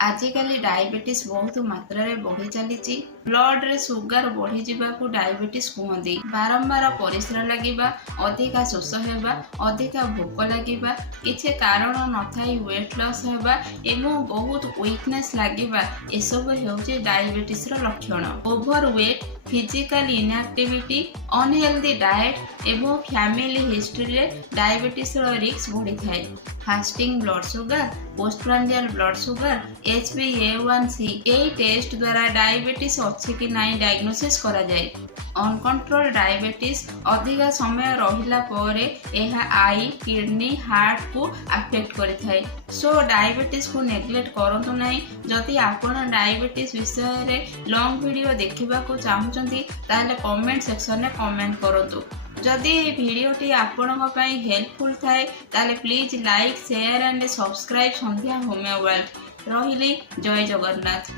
आजिकली diabetes बहुत मात्रा रे बढ़ी चली। ब्लड रे सुगर बढ़ी जावाक डायबिटीज कहते। बारंबार परिश्रा लगिबा, अधिका शोष हेबा, अधिका भोक लगिबा, किछि कारण न थाई वेट लॉस हेबा एवं बहुत वीकनेस लगिबा एसबु हेउचे डायबिटीज रो लक्षण। Overweight, physical inactivity, unhealthy diet एवं फैमिली हिस्ट्री रे डायबिटीज रो रिस्क बढ़ी थाए। Fasting blood sugar, postprandial blood sugar, HbA1c यही टेस्ट द्वारा डायबिटीज अच्छी कि नहीं डायग्नोसिस करा जाए। अनकंट्रोल डायबिटीज अधिक समय रहिला परे एहा आई, किडनी, हार्ट को अफेक्ट करिथाय। सो डायबिटीज को नेग्लेक्ट करंतु नहीं। जदि आपण डायबिटीज विषय रे लॉन्ग वीडियो देखिबा को चाहुचंती ताले कमेंट सेक्शन में कमेंट करंतु। जदि भिडियोटी आपणक पई हेल्पफुल थाए ताले please like, share and subscribe Sandhya homeo world. रहिली जय जगन्नाथ।